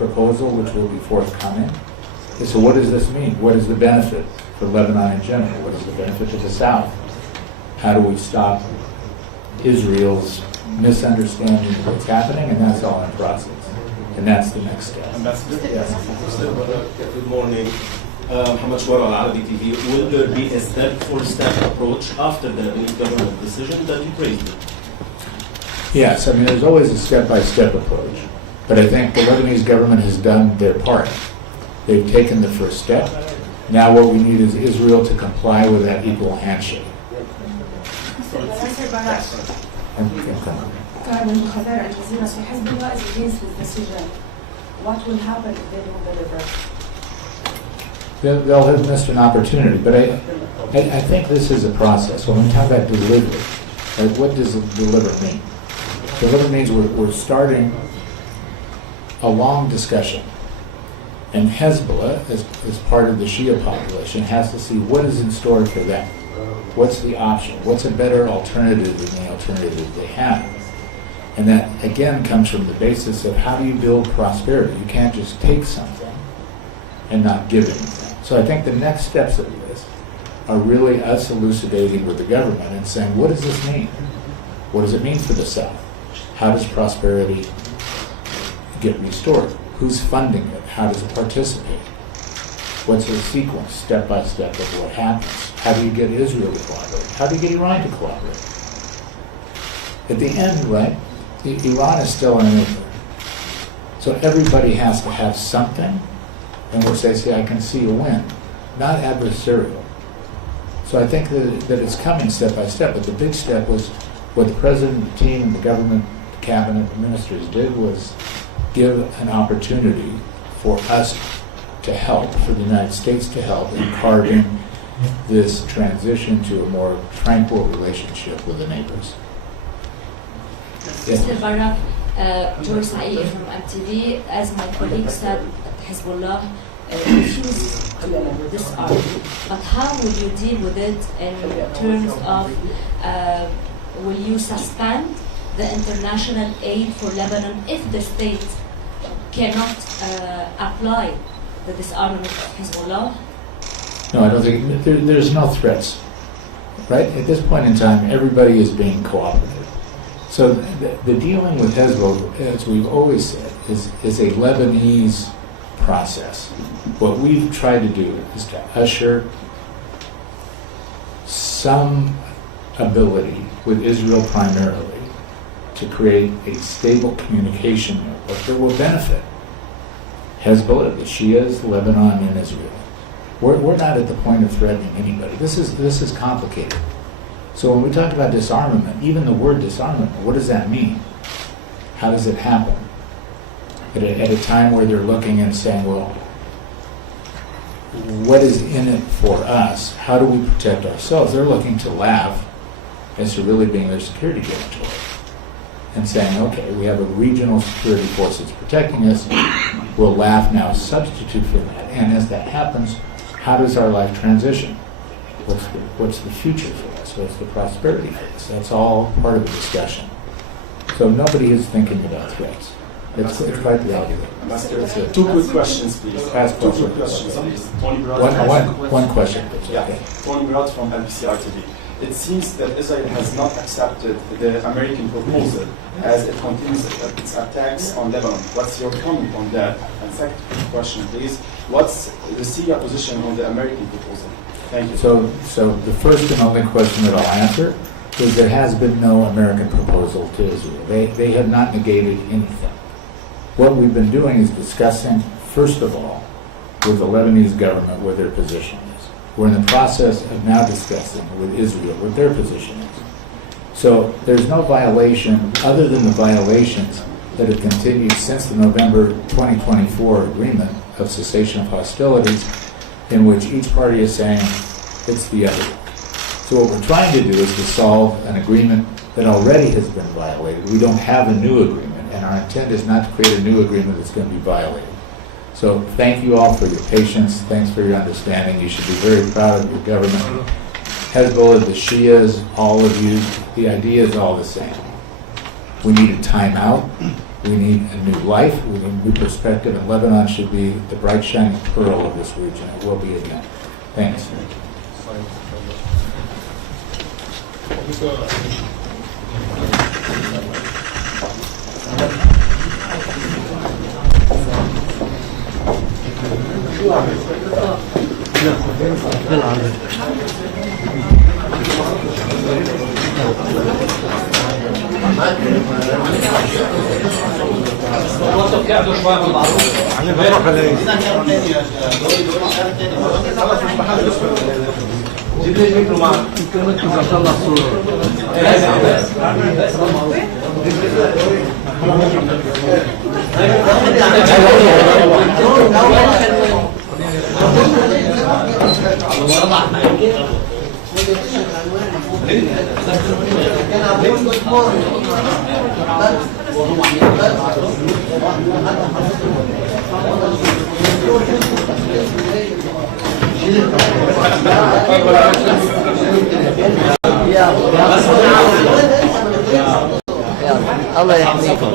proposal, which will be forthcoming. And so what does this mean? What is the benefit for Lebanon in general? What is the benefit to the South? How do we stop Israel's misunderstanding of what's happening? And that's all in process. And that's the next step. Ambassador? Yes. Mr. Barrack, good morning. Muhammad Shwar on Arabic TV. Will there be a step-for-step approach after the Lebanese government decision that you praised it? Yes, I mean, there's always a step-by-step approach. But I think the Lebanese government has done their part. They've taken the first step. Now what we need is Israel to comply with that equal handshake. Mr. Barrack, And we can come on. المخابرات الجزيرة في Hezbollah is against this decision. What will happen if they don't deliver? They'll have missed an opportunity, but I think this is a process. When we talk about delivery, like what does deliver mean? Deliver means we're starting a long discussion. And Hezbollah, as part of the Shia population, has to see what is in store for them. What's the option? What's a better alternative than the alternative they have? And that, again, comes from the basis of how do you build prosperity? You can't just take something and not give anything. So I think the next steps of this are really us elucidating with the government and saying, what does this mean? What does it mean for the South? How does prosperity get restored? Who's funding it? How does it participate? What's the sequence, step by step, of what happens? How do you get Israel to cooperate? How do you get Iran to cooperate? At the end, right, Iran is still an enemy. So everybody has to have something in which they say, I can see a win, not adversarial. So I think that it's coming step by step, but the big step was what the president, the team, the government, the cabinet, the ministers did was give an opportunity for us to help, for the United States to help in carving this transition to a more tranquil relationship with the neighbors. Mr. Barrack, Joseph Aoun from MTV, as my colleague said, Hezbollah refused to disarm. But how will you deal with it in terms of, will you suspend the international aid for Lebanon if the state cannot apply the disarmament of Hezbollah? No, I don't think, there's no threats, right? At this point in time, everybody is being cooperative. So the dealing with Hezbollah, as we've always said, is a Lebanese process. What we've tried to do is to usher some ability with Israel primarily to create a stable communication network that will benefit Hezbollah, the Shias, Lebanon, and Israel. We're not at the point of threatening anybody. This is complicated. So when we talk about disarmament, even the word disarmament, what does that mean? How does it happen? At a time where they're looking and saying, well, what is in it for us? How do we protect ourselves? They're looking to laugh as to really being their security guarantor and saying, okay, we have a regional security force that's protecting us. We'll laugh now, substitute for that. And as that happens, how does our life transition? What's the future for us? What's the prosperity for us? That's all part of the discussion. So nobody is thinking about threats. It's quite the opposite. Two quick questions, please. Ask Two questions. quick questions, please. Tony Barrack. One question, please. Yeah. Okay. Tony Barrack from LPCR TV. It seems that Israel has not accepted the American proposal as it continues its attacks on Lebanon. What's your comment on that? And second question, please. What's the Syria position on the American proposal? Thank you. So the first and only question that I'll answer is there has been no American proposal to Israel. They have not negated anything. What we've been doing is discussing, first of all, with the Lebanese government where their position is. We're in the process of now discussing with Israel what their position is. So there's no violation other than the violations that have continued since the November 2024 agreement of cessation of hostilities, in which each party is saying it's the other. So what we're trying to do is to solve an agreement that already has been violated. We don't have a new agreement, and our intent is not to create a new agreement that's going to be violated. So thank you all for your patience. Thanks for your understanding. You should be very proud of your government. Hezbollah, the Shias, all of you, the idea is all the same. We need a timeout. We need a new life, we need a new perspective, and Lebanon should be the bright shining pearl of this region. It will be again. Thanks. الله يحميكم.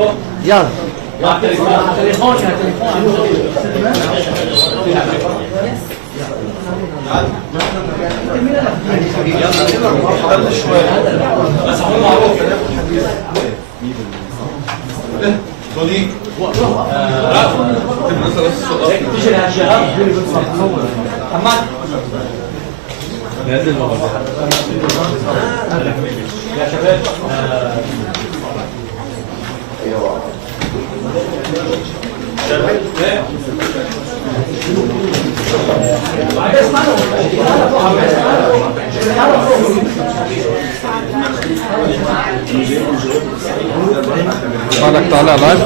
يلا. حالك طالع لايف.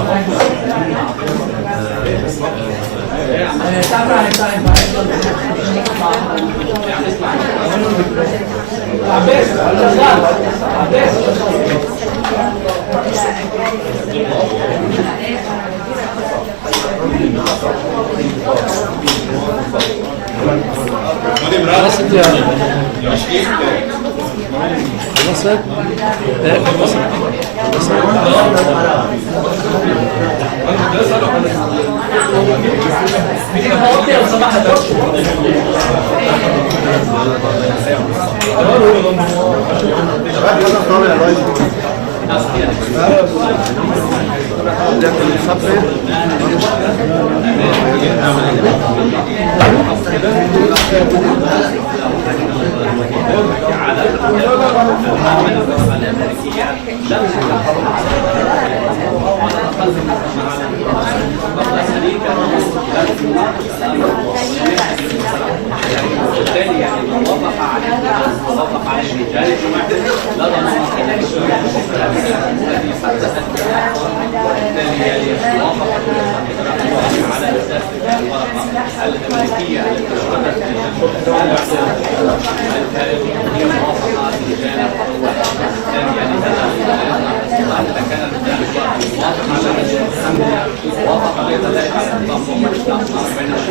خلصت يا خلصت؟ ايه خلصت. وبالتالي يعني الموافقة على الموافقة على الرجال لا ضمان الذي حدثت وبالتالي يعني الموافقة على أساس الورقة الأمريكية التي أشرفت هي موافقة على الرجال وبالتالي يعني هذا كان موافقة على الرجال موافقة غير ذلك على النظام والإسلام بين